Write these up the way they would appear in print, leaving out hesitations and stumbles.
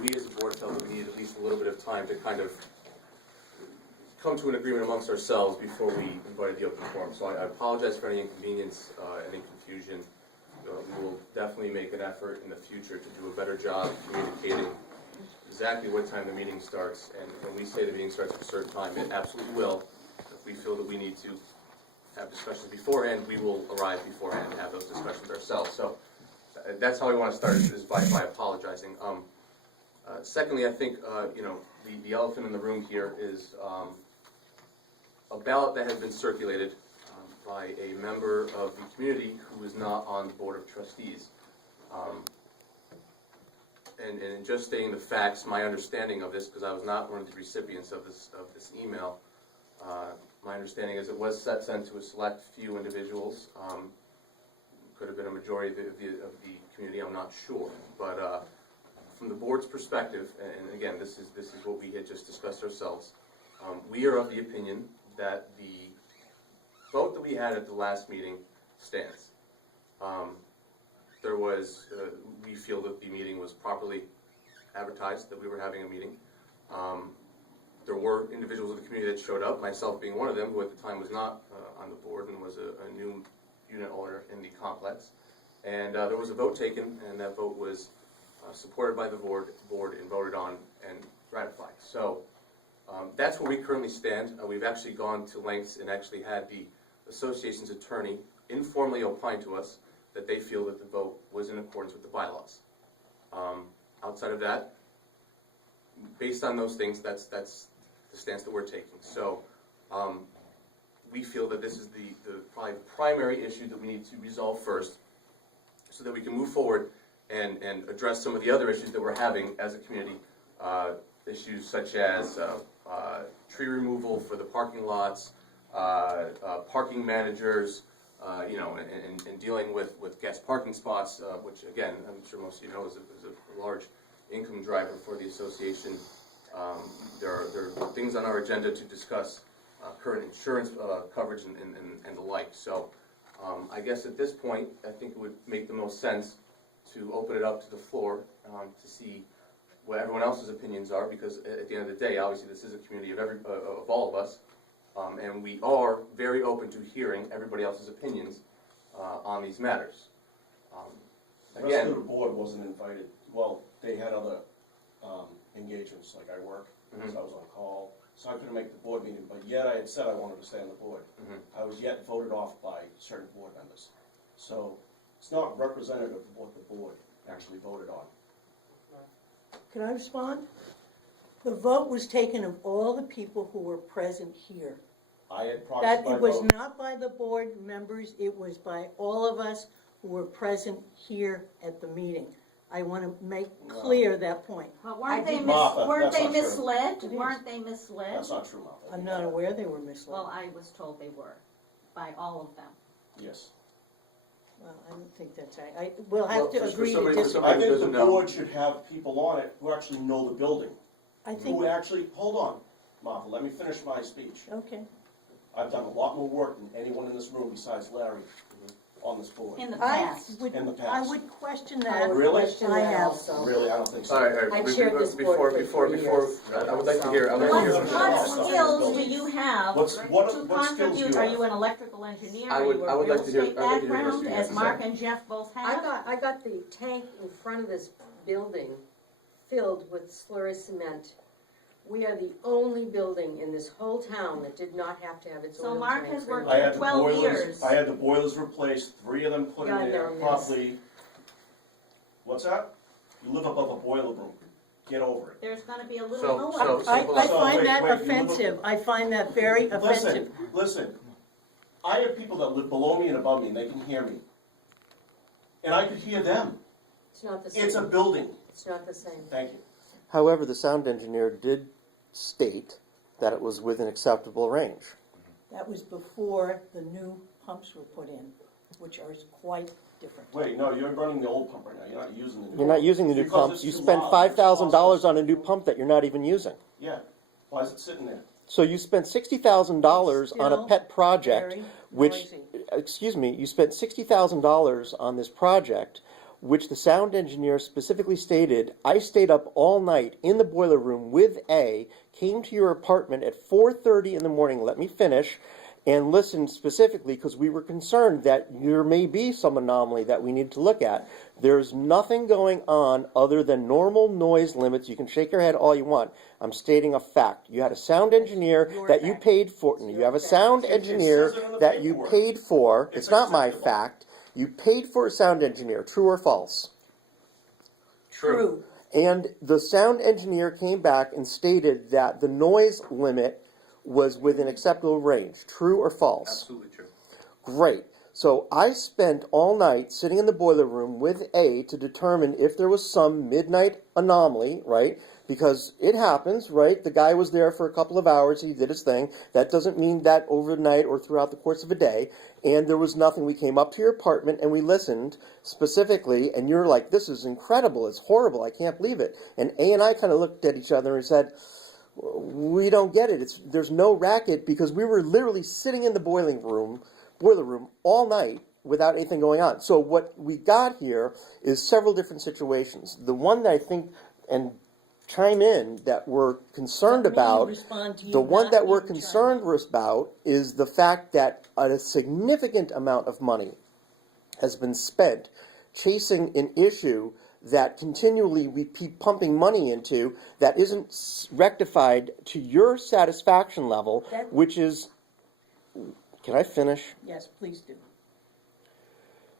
we as a board felt that we needed at least a little bit of time to kind of come to an agreement amongst ourselves before we invited the open forum. So I apologize for any inconvenience, any confusion. We will definitely make an effort in the future to do a better job communicating exactly what time the meeting starts. And when we say the meeting starts at a certain time, it absolutely will. If we feel that we need to have discussions beforehand, we will arrive beforehand and have those discussions ourselves. So that's how I want to start, is by apologizing. Secondly, I think the elephant in the room here is a ballot that has been circulated by a member of the community who is not on the Board of Trustees. And just stating the facts, my understanding of this, because I was not one of the recipients of this email, my understanding is it was sent to a select few individuals. Could have been a majority of the community, I'm not sure. But from the board's perspective, and again, this is what we had just discussed ourselves, we are of the opinion that the vote that we had at the last meeting stands. We feel that the meeting was properly advertised, that we were having a meeting. There were individuals of the community that showed up, myself being one of them, who at the time was not on the board and was a new unit owner in the complex. And there was a vote taken, and that vote was supported by the board and voted on and ratified. So that's where we currently stand. We've actually gone to lengths and actually had the association's attorney informally opine to us that they feel that the vote was in accordance with the bylaws. Outside of that, based on those things, that's the stance that we're taking. So we feel that this is probably the primary issue that we need to resolve first, so that we can move forward and address some of the other issues that we're having as a community. Issues such as tree removal for the parking lots, parking managers, and dealing with guest parking spots, which again, I'm sure most of you know is a large income driver for the association. There are things on our agenda to discuss current insurance coverage and the like. So I guess at this point, I think it would make the most sense to open it up to the floor to see what everyone else's opinions are, because at the end of the day, obviously this is a community of all of us, and we are very open to hearing everybody else's opinions on these matters. The rest of the board wasn't invited. Well, they had other engagements, like I work, so I was on call, so I couldn't make the board meeting, but yet I had said I wanted to stay on the board. I was yet voted off by certain board members. So it's not representative of what the board actually voted on. Can I respond? The vote was taken of all the people who were present here. I had proxied That my it was vote. not by the board members, it was by all of us who were present here at the meeting. I want to make clear that point. But weren't they Martha, weren't that's they not true. misled? It is. Weren't they misled? That's not true, Martha. I'm not aware they were misled. Well, I was told they were, by all of them. Yes. Well, I don't think that's right. We'll have Well, to for agree to somebody- for disagree. I think the doesn't know. board should have people on it who actually know the building. I think, Who actually, hold on, Martha, let me finish my speech. okay. I've done a lot more work than anyone in this room besides Larry on this board. In the I past. would, In the I past. would question I that. would Really? question I that have. also. Really, I don't think so. All right. I've chaired this board for Before, 3 years. I would like to hear. What skills do you have What to skills do you contribute? Are have? you an electrical engineer? I Are would- you I a would real like to hear- estate I'd like to hear what background, you have as to Mark say. and Jeff both I have? got the tank in front of this building filled with slurry cement. We are the only building in this whole town that did not have to have its So oil Mark tank has for worked I years. had the 12 boilers, years. I had the boilers replaced, 3 of them put in God, there they're a mess. properly. What's that? You live above a boiler room. Get over it. There's gonna be a So- little so- noise. I So, find wait, that wait, you live- offensive. I find that very offensive. Listen, I have people that live below me and above me, and they can hear me. And I could hear them. It's not the same. It's a building. It's not the same. Thank you. However, the sound engineer did state that it was within acceptable range. That was before the new pumps were put in, which are quite different. Wait, no, you're running the old pump right now. You're not using the new You're not pump. using the new Because pumps. it's You too spent loud. $5,000 on a new pump that you're not even using. Yeah. Why is it sitting there? So you spent $60,000 on a Still pet project, Very which, noisy. excuse me, you spent $60,000 on this project, which the sound engineer specifically stated, I stayed up all night in the boiler room with A, came to your apartment at 4:30 in the morning, let me finish, and listened specifically because we were concerned that there may be some anomaly that we need to look at. There's nothing going on other than normal noise limits. You can shake your head all you want. I'm stating a fact. You had a sound engineer Your that you fact. paid for. You have a sound It engineer says it on the that you paperwork. paid for. It's It's not my acceptable. fact. You paid for a sound engineer. True or false? True. And the sound engineer came back and stated that the noise limit was within acceptable range. True or false? Absolutely true. Great. So I spent all night sitting in the boiler room with A to determine if there was some midnight anomaly, right? Because it happens, right? The guy was there for a couple of hours, he did his thing. That doesn't mean that overnight or throughout the course of a day. And there was nothing. We came up to your apartment and we listened specifically, and you're like, this is incredible, it's horrible, I can't believe it. And A and I kind of looked at each other and said, we don't get it. There's no racket because we were literally sitting in the boiler room all night without anything going on. So what we got here is several different situations. The one that I think, and chime in, that we're concerned Let me about, respond to you, the one not that we're you chime in. concerned about is the fact that a significant amount of money has been spent chasing an issue that continually we keep pumping money into that isn't rectified to your satisfaction level, That- which is, can I finish? Yes, please do.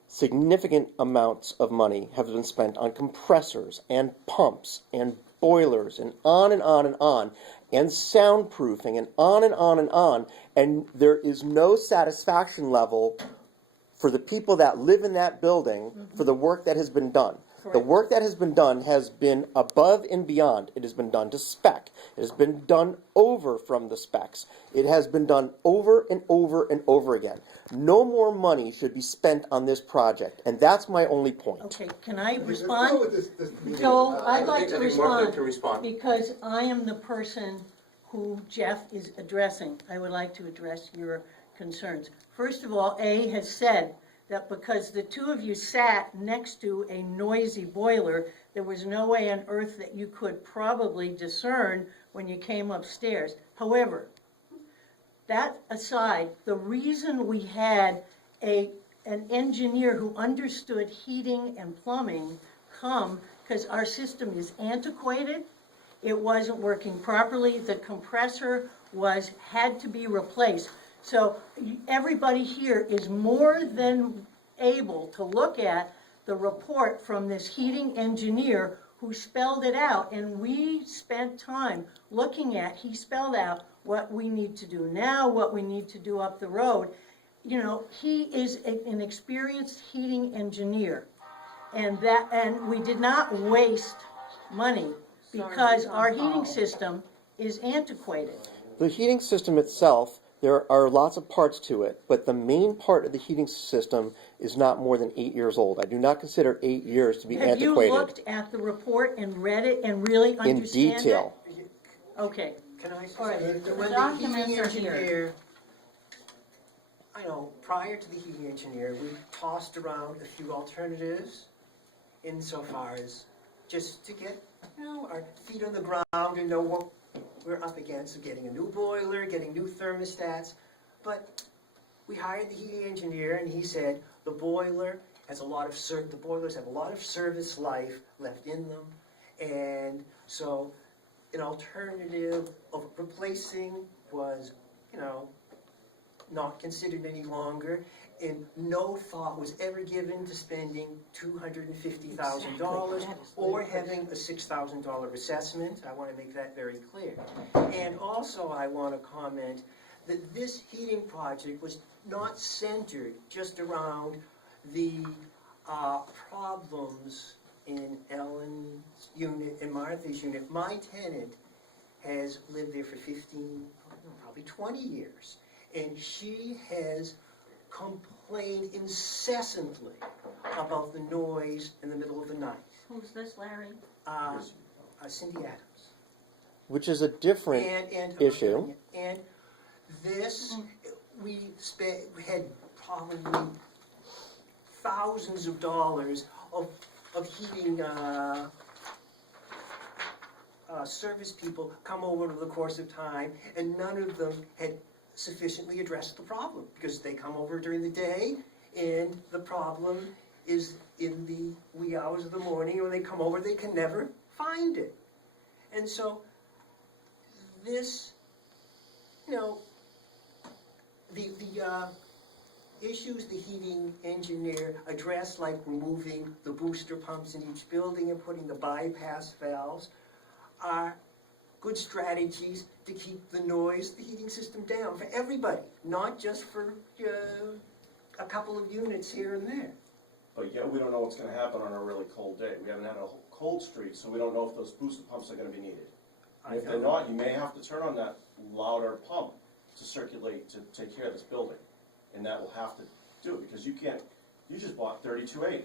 Significant amounts of money have been spent on compressors and pumps and boilers and on and on and on, and soundproofing and on and on and on, and there is no satisfaction level for the people that live in that building for the work that has been done. The Correct. work that has been done has been above and beyond. It has been done to spec. It has been done over from the specs. It has been done over and over and over again. No more money should be spent on this project, and that's my only point. Okay, can I Let's go respond? with this meeting. Joel, I I'd like think- to I think Martha respond. can respond. Because I am the person who Jeff is addressing. I would like to address your concerns. First of all, A has said that because the two of you sat next to a noisy boiler, there was no way on earth that you could probably discern when you came upstairs. However, that aside, the reason we had an engineer who understood heating and plumbing come, because our system is antiquated, it wasn't working properly, the compressor had to be replaced. So everybody here is more than able to look at the report from this heating engineer who spelled it out, and we spent time looking at, he spelled out what we need to do now, what we need to do up the road. You know, he is an experienced heating engineer, and we did not waste money because our heating system is antiquated. The heating system itself, there are lots of parts to it, but the main part of the heating system is not more than 8 years old. I do not consider 8 years to be Have you antiquated. looked at the report and read it and really In understand it? detail. Okay. Can I say All right. something? The When the documents heating are here. engineer, I know, prior to the heating engineer, we tossed around a few alternatives insofar as just to get, our feet on the ground and know what we're up against, of getting a new boiler, getting new thermostats. But we hired the heating engineer and he said the boiler has a lot of the boilers have a lot of service life left in them, and so an alternative of replacing was, not considered any longer, and no thought was ever given to spending $250,000 or having a $6,000 assessment. I want to make that very clear. And also I want to comment that this heating project was not centered just around the problems in Ellen's unit and Martha's unit. My tenant has lived there for 15, probably 20 years, and she has complained incessantly about the noise in the middle of the night. Who's this, Larry? Cindy Adams. Which is a different And issue. And this, we had probably thousands of dollars of of heating, service people come over over the course of time, and none of them had sufficiently addressed the problem, because they come over during the day, and the problem is in the wee hours of the morning, or when they come over, they can never find it. And so, this, you know, the issues the heating engineer addressed, like removing the booster pumps in each building and putting the bypass valves, are good strategies to keep the noise, the heating system down for everybody, not just for a couple of units here and there. But yet we don't know what's gonna happen on a really cold day. We haven't had a cold street, so we don't know if those booster pumps are gonna be needed. And if they're not, you may have to turn on that louder pump to circulate, to take care of this building. And that will have to do it, because you can't, you just bought 32.8.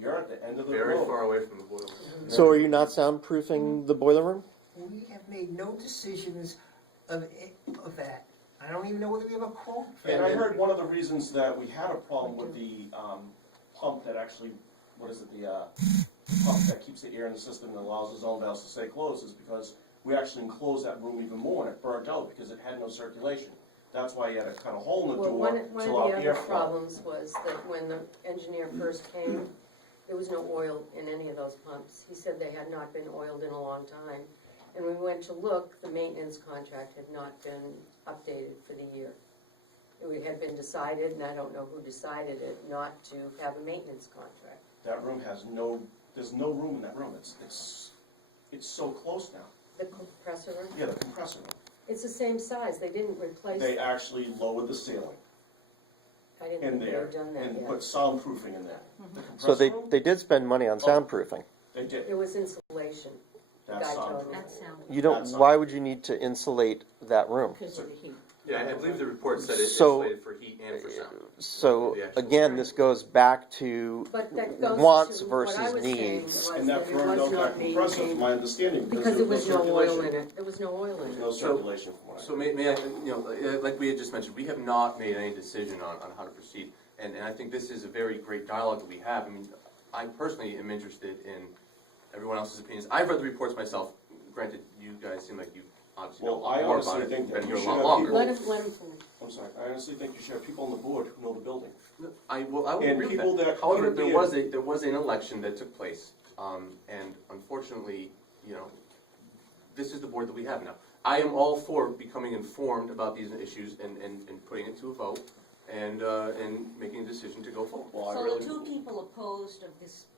You're at the end of the road. Very far away from the boiler. So are you not soundproofing the boiler room? We have made no decisions of that. I don't even know whether we have a quote for And I that. heard one of the reasons that we had a problem with the pump that actually, what is it, the pump that keeps the air in the system and allows the zone valves to stay closed, is because we actually enclosed that room even more and it burnt out because it had no circulation. That's why you had to cut a hole in the Well, door one to of allow the other airflow. problems was that when the engineer first came, there was no oil in any of those pumps. He said they had not been oiled in a long time. And when we went to look, the maintenance contract had not been updated for the year. It had been decided, and I don't know who decided it, not to have a maintenance contract. That room has no, there's no room in that room. It's so close now. The compressor room, Yeah, the compressor room. it's the same size, they didn't replace, They actually lowered the ceiling I didn't in think they there had done that and yet. put soundproofing in there. The So compressor room, they did spend money on soundproofing. they did. It was insulation, the That's guy told me. soundproofing. That sounds. You don't, why would you need to insulate that room? Because of the heat. Yeah, I believe the report said it's So- insulated for heat and for sound. So The actual- again, this goes back to But that goes wants to what I versus was saying needs. was And that that it room was don't not have compressors, maintained my understanding, because there there was no oil circulation. in it. There was no oil in There's it. no circulation from what I So may I, you know, like we had just mentioned, we have not made any decision on how to proceed. And I think this is a very great dialogue that we have. I mean, I personally am interested in everyone else's opinions. I've read the reports myself. Granted, you guys seem like you obviously know a Well, lot I more about honestly it. think You've that been you here a should lot have longer. people- Let him finish. I'm sorry, I honestly think you should have people on the board who know the building. I will And agree with people that. that However, couldn't be there was an election that took place, and unfortunately, you know, this is the board that we have now. I am all for becoming informed about these issues and putting it to a vote and making a decision to go forward. Well, I So really the two do. people opposed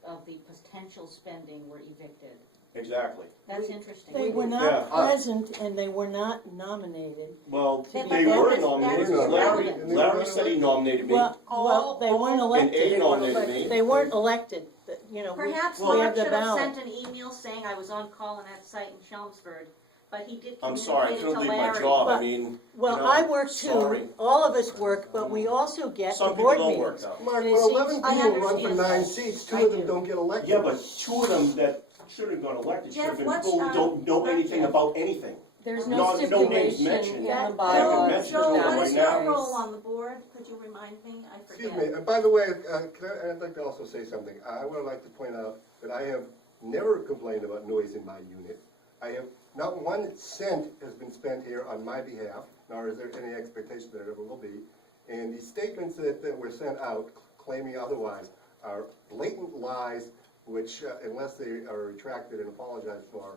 of the potential spending were evicted. Exactly. That's interesting. They were Yeah. not present and they were not nominated. Well, But they that were is- nominated. that is Larry, irrelevant. Larry said he nominated me, Well, they weren't and elected. A nominated me. They weren't elected, you know. Perhaps we Mark have the should have ballot. sent an email saying I was on call in that site in Chelmsford, but he did I'm sorry, I communicate it couldn't to leave my Larry. job, I But- mean, Well, you know, I work sorry. too, all of us work, but we also get the Some people board don't work meetings. though. Mark, And it well, seems- 11 I people run for understand 9 that. seats, I 2 of them do. don't get elected. Yeah, but 2 of them that should have got elected should have Jeff, been what's, people who don't know anything Jeff? about anything. There's No- no no names stipulation mentioned. in Yeah, the Joe, bylaws. mention Joe, it what right is now. your role on the board? Could you remind me? I Excuse forget. me, and by the way, I'd like to also say something. I would like to point out that I have never complained about noise in my unit. I have, not 1 cent has been spent here on my behalf, nor is there any expectation that it ever will be. And the statements that were sent out claiming otherwise are blatant lies, which, unless they are retracted and apologized for,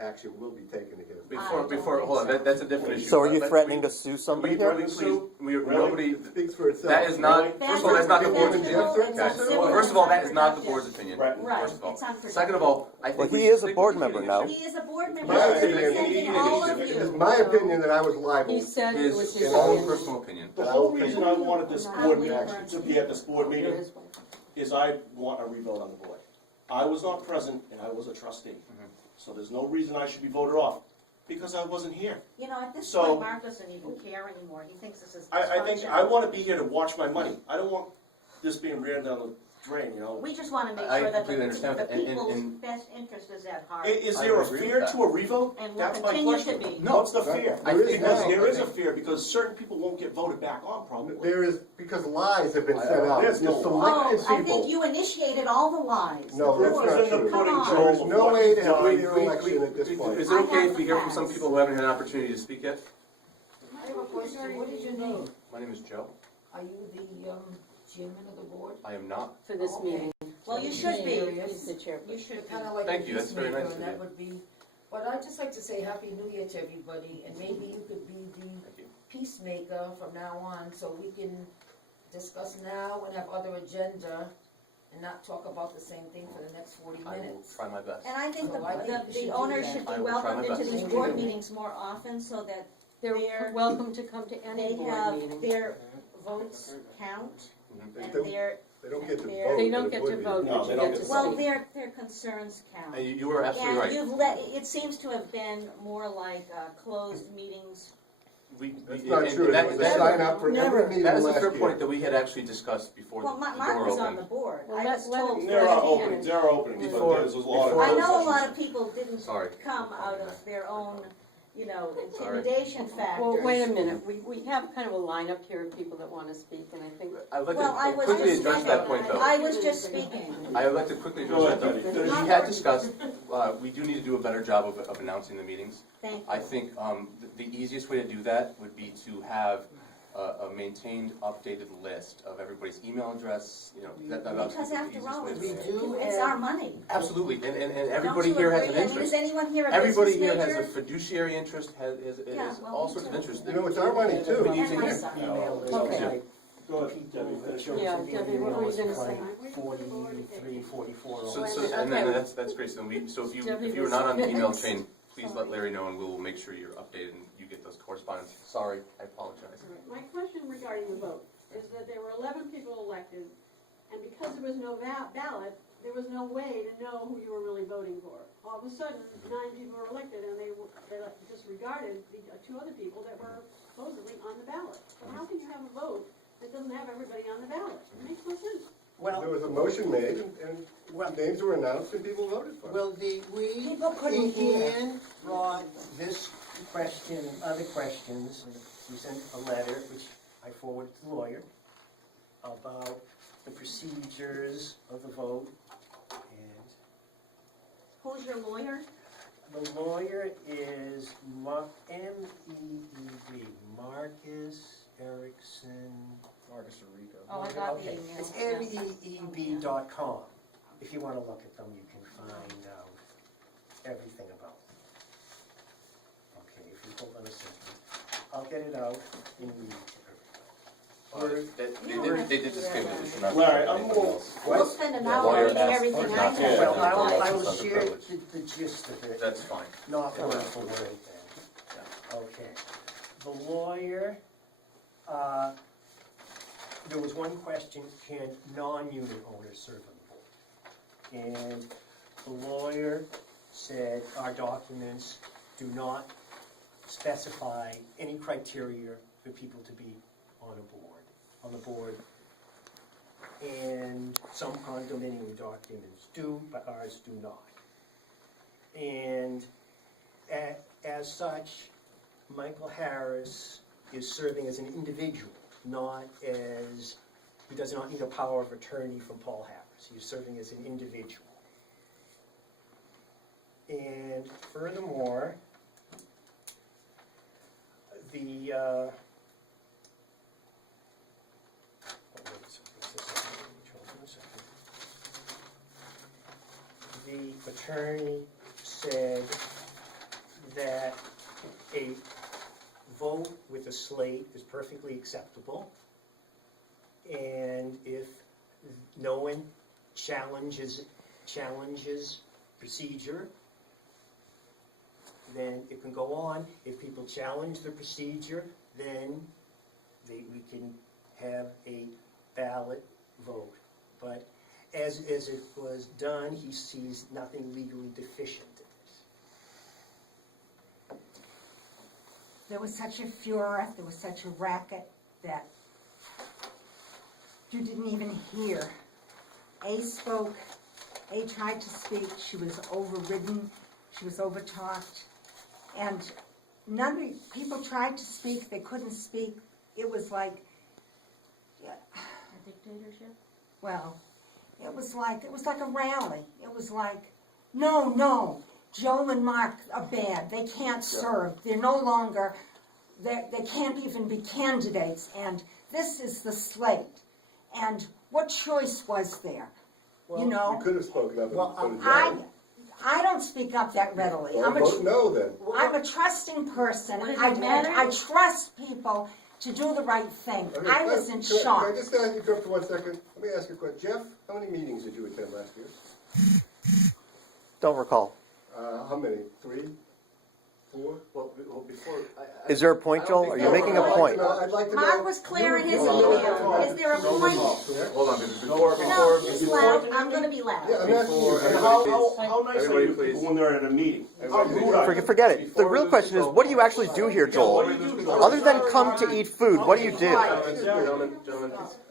action will be taken against them. Before, hold on, that's a different issue. So are you Let's- threatening we- to sue somebody we- here? please, Really? nobody, It speaks for itself. that is not, first of all, that's not the board's opinion. That's Guys, civil first of all, that is not the unproductive. board's opinion, Right. Right, first of all. it's unproductive. Second of all, I Well, think we he should is a stick board with the member heating now. issue. He is a board member. My He's opinion- representing all of It is you. my opinion that I was liable. He said it was His his own opinion. personal opinion. The whole reason I wanted this board meeting, Action. to be at this board meeting, is I want a revote on the board. I was not present and I was a trustee. So there's no reason I should be voted off, because I wasn't here. You know, at this So- point, Mark doesn't even care anymore. He thinks this is I think, dysfunction. I wanna be here to watch my money. I don't want this being ran down drain, you know? We just wanna make I sure that completely understand the that, and- people's and- best interest is at heart. Is I there a agree with fear that. to a revote? And will That's my continue to question. be. No. What's the fear? I think Because no, there I is a think- fear, because certain people won't get voted back on probably. There is, because lies have been sent out. There's no to lie. selected Oh, I think people. you initiated all the lies. No, The that's board. not Wasn't true. the putting Come on. Joel There's of no what way he's to have done. your election at this point. Is it I okay have if we the hear from some facts. people who haven't had an opportunity to speak yet? I have a question, what is your name? My name is Joe. Are you the chairman of the board? I am not. For this Okay. meeting, Well, you should be. he's the chair. You should be. Kind of like Thank a you, that's very peacemaker, nice of and that you. would be, but I'd just like to say Happy New Year to everybody, and maybe you could be the Thank you. peacemaker from now on, so we can discuss now and have other agenda, and not talk about the same thing for the next 40 I will minutes. try my best. And I think So I think you should the do owners that. should I be will try welcomed my into best. these Thank board you. meetings more often so that They're They're- welcome to come to any they board have meeting. their votes count They and don't- their, They don't get to They vote. don't at a get board to meeting. vote, No, but they you don't get get to to well, speak. their concerns count. And you are absolutely And right. you've let, it seems to have been more like closed meetings. That's not and true. There that- was a that- sign up for Never. every meeting That is a last fair year. point that we had actually discussed before Well, the Mark door was on the opened. board. Well, I was let told. him- There are First hand. openings, there are openings, but Before- there's a lot of. before- I know a closed lot sessions. of people didn't Sorry. come out of their own, intimidation factors. Well, wait a minute, we have kind of a lineup here of people that want to speak, and I think, I'd like Well, I to was quickly just address that point though. I was just speaking. I would like to quickly Go address that ahead, though. Betty. We had discussed, we do need to do a better job of announcing the meetings. Thank you. I think the easiest way to do that would be to have a maintained, updated list of everybody's email address, that obviously Because is the after easiest all, way to it's, do it. it's our money. Absolutely, and Don't everybody you here has agree? an I mean, is interest. anyone here a Everybody business here has a major? fiduciary interest, has Yeah, well, all me sorts of too. interests. You know, it's our money too. We use it And my here. son. Okay. Go ahead, Debbie, finish your. yeah, Debbie, what were you gonna say? 43, 44. So, Okay. and then that's great, so if you Debbie are was not on the email next. chain, please let Larry know and we'll make sure you're updated and you get those correspondence. Sorry, I apologize. My question regarding the vote is that there were 11 people elected, and because there was no ballot, there was no way to know who you were really voting for. All of a sudden, 9 people were elected, and they disregarded the 2 other people that were supposedly on the ballot. So how can you have a vote that doesn't have everybody on the ballot? It makes no sense. There Well, was a motion made and well, names were announced and people voted for it. well, People couldn't hear. Ian brought this question and other questions. We sent a letter, which I forwarded to the lawyer, about the procedures of the vote. And Who's your lawyer? the lawyer is M-E-E-D, Marcus Erickson. Marcus Arico. Oh, I got the Okay, email. it's yes. meeb.com. If you want to look at them, you can find out everything about them. Okay, if you hold on a second, I'll get it out in the. They did just give it, not. Larry, I'm anything more- else. We'll spend an The hour lawyer reading asked everything for I not to- have. Well, I Yeah. will It's share underprivileged. the gist of it, That's fine. not word for word then. Okay. The lawyer, there was one question, can non-unit owners serve on the board? And the lawyer said our documents do not specify any criteria for people to be on the board. And some condominium documents do, but ours do not. And as such, Michael Harris is serving as an individual, not as, he does not need a power of attorney from Paul Harris. He's serving as an individual. And furthermore, the attorney said that a vote with a slate is perfectly acceptable. And if no one challenges procedure, then it can go on. If people challenge the procedure, then we can have a ballot vote. But as it was done, he sees nothing legally deficient in this. There was such a furor, there was such a racket that you didn't even hear A spoke, A tried to speak, she was overridden, she was overtalked. And none of the people tried to speak, they couldn't speak. It was like, A dictatorship? well, it was like a rally. It was like, no, Joel and Mark are bad. They can't serve. They're no longer, they can't even be candidates. And this is the slate. And what choice was there? You know, You could have spoken up and Well, put it I down. don't speak up that readily. Well, vote no then. I'm a trusting person. Would it I matter? I trust people to do the right thing. Okay, I was in can shock. I just interrupt for 1 second? Let me ask you a question. Jeff, how many meetings did you attend last year? Don't recall. How many? 3? 4? Well, before. Is there a point, Joel? Are you making a point? I'd like to know. Mark was clear in his Hold on, email. hold on. Is there a Hold point? on, correct? Hold on, before, No, he's loud, I'm gonna be loud. Yeah, I'm asking you. And how nice are Everybody you please. people when they're at a meeting? How rude are you? Forget it. The real question is, what do you actually do here, Joel? Other than come to eat food, what do you do? Gentlemen,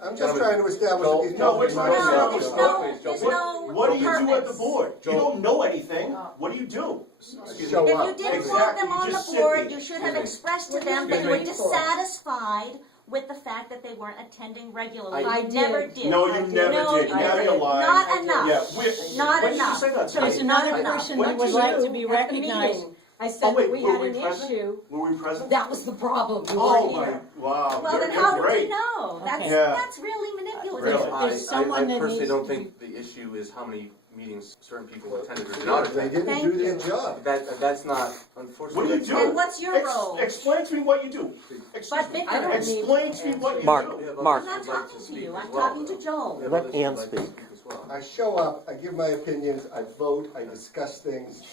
I'm just trying to establish that these No, we're people. trying to No, establish there's no What do you do at the purpose. board? You don't know anything. What do you do? Show If up. you didn't want Exactly, them on you the just sit board, there. you should have expressed to them Excuse that you were me. dissatisfied with the fact that they weren't attending regularly. I You never did. did. No, you never No, did. you Now did. you're lying. Not Yeah, enough. Not when did you enough. say that? So there's Stacey? another enough. person What who did would you like say? to be At the recognized. meeting. I Oh, said wait, that we were had we an present? issue. Were we present? That was the problem, you Oh weren't my, here. wow. Well, then you're how did great. you know? That's, Okay. Yeah. that's really manipulative. Really? There's someone that I personally needs don't to think the issue is how many meetings certain people attended or did Yeah, not They attend. didn't Thank do their you. job. That's not, What do unfortunately. you that's do? not- And what's your role? Explain to me what you do. But Vic, I don't Explain to me what you Mark. do. We have Mark. others I'm who'd not like talking to speak you, as I'm well, talking to though. Joel. We have Let others who'd Ann like to speak. as well. I show up, I give my opinions, I vote, I discuss things.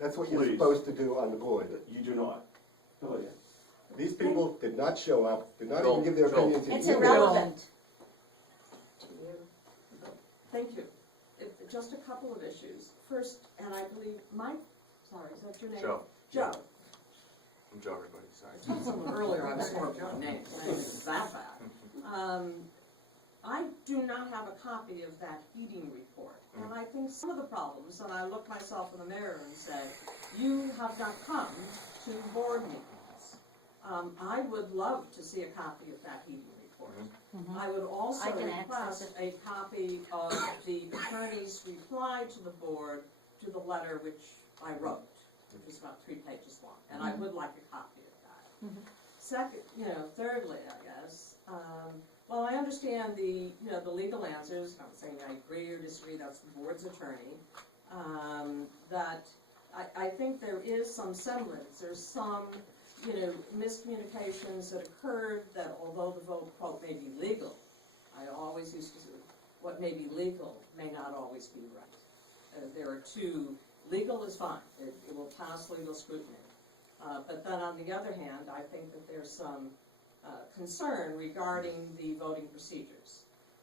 That's what you're Please. supposed to do on the board. You do not. Go ahead. These people did not show up, did not Joel, even give their Joel. opinions in It's email. irrelevant. Thank you. Just a couple of issues. First, and I believe Mike, sorry, is that your name? Joe, Joe. I'm Joe, everybody, sorry. I told someone earlier I was horrible at names, I think it's that bad. I do not have a copy of that heating report, and I think some of the problems, and I look myself in the mirror and say, you have not come to board meetings. I would love to see a copy of that heating report. I would also I can access request a copy of the attorney's reply to the board to the letter which I wrote, which is about 3 pages long, and I would like a copy of that. Second, thirdly, I guess, well, I understand the legal answers, I'm saying I agree or disagree, that's the board's attorney, that I think there is some semblance, there's some, miscommunications that occurred that although the vote, quote, may be legal, I always used to say, what may be legal may not always be right. There are two, legal is fine, it will pass legal scrutiny. But then on the other hand, I think that there's some concern regarding the voting procedures.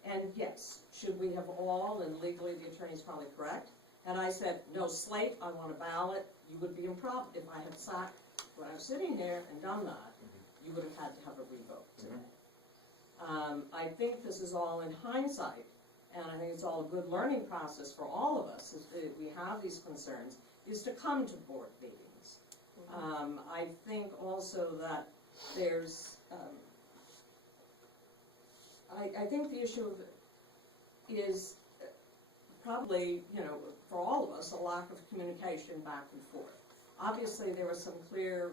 And yes, should we have all, and legally the attorney's probably correct, and I said, no slate, I want a ballot, you would be improper. If I had sat when I was sitting there and done that, you would have had to have a revote today. I think this is all in hindsight, and I think it's all a good learning process for all of us, if we have these concerns, is to come to board meetings. I think also that there's, I think the issue is probably, for all of us, a lack of communication back and forth. Obviously, there were some clear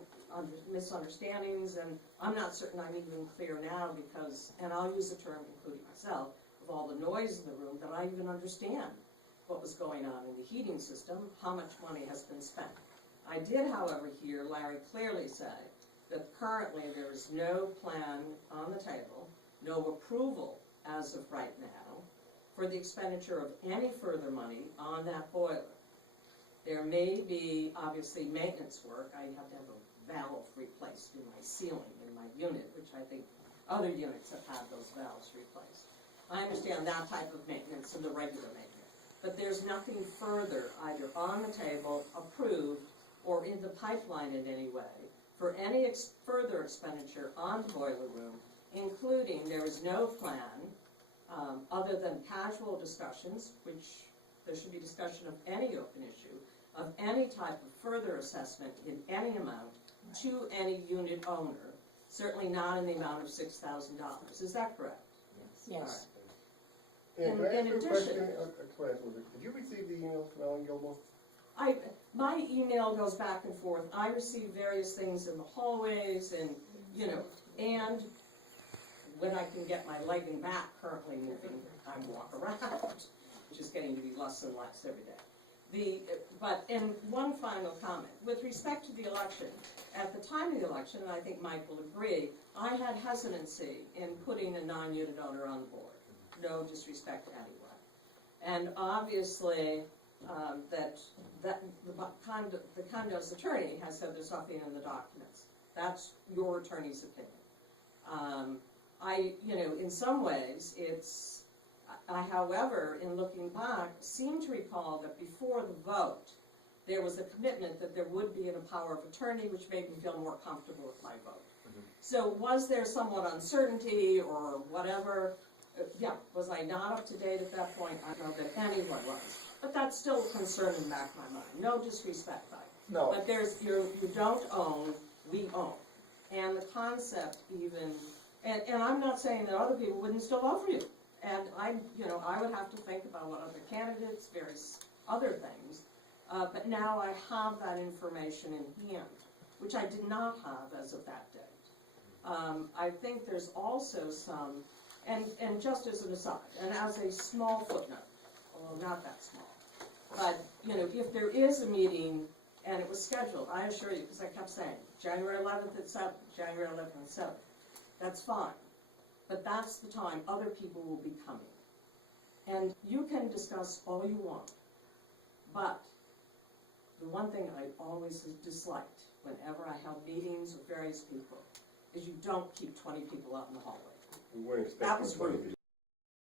misunderstandings, and I'm not certain I'm even clear now because, and I'll use the term including myself, of all the noise in the room, that I even understand what was going on in the heating system, how much money has been spent. I did, however, hear Larry clearly say that currently there is no plan on the table, no approval as of right now, for the expenditure of any further money on that boiler. There may be, obviously, maintenance work. I have to have a valve replaced in my ceiling in my unit, which I think other units have had those valves replaced. I understand that type of maintenance and the regular maintenance. But there's nothing further either on the table, approved, or in the pipeline in any way for any further expenditure on the boiler room, including there is no plan other than casual discussions, which there should be discussion of any open issue, of any type of further assessment in any amount to any unit owner, certainly not in the amount of $6,000. Is that correct? Yes. And can I In ask you a addition- question? Did you receive the emails from Ellen Gilmore? My email goes back and forth. I receive various things in the hallways and, and when I can get my leg and back currently moving, I walk around, which is getting to be less and less every day. And one final comment, with respect to the election, at the time of the election, and I think Mike will agree, I had hesitancy in putting a non-unit owner on the board. No disrespect to anyone. And obviously, the condo's attorney has said there's nothing in the documents. That's your attorney's opinion. In some ways, I, however, in looking back, seem to recall that before the vote, there was a commitment that there would be a power of attorney, which made me feel more comfortable with my vote. So was there somewhat uncertainty or whatever? Yeah, was I not up to date at that point? I don't know that anyone was. But that's still a concern in the back of my mind. No disrespect, Mike. No. But you don't own, we own. And the concept even, and I'm not saying that other people wouldn't still vote for you. And I would have to think about what other candidates, various other things. But now I have that information in hand, which I did not have as of that date. I think there's also some, and just as an aside, and as a small footnote, although not that small, but, if there is a meeting and it was scheduled, I assure you, because I kept saying, January 11th at 7, January 11th at 7, that's fine. But that's the time other people will be coming. And you can discuss all you want, but the one thing I always disliked whenever I held meetings with various people is you don't keep 20 people out in the hallway. We weren't That expecting was 20 rude. people.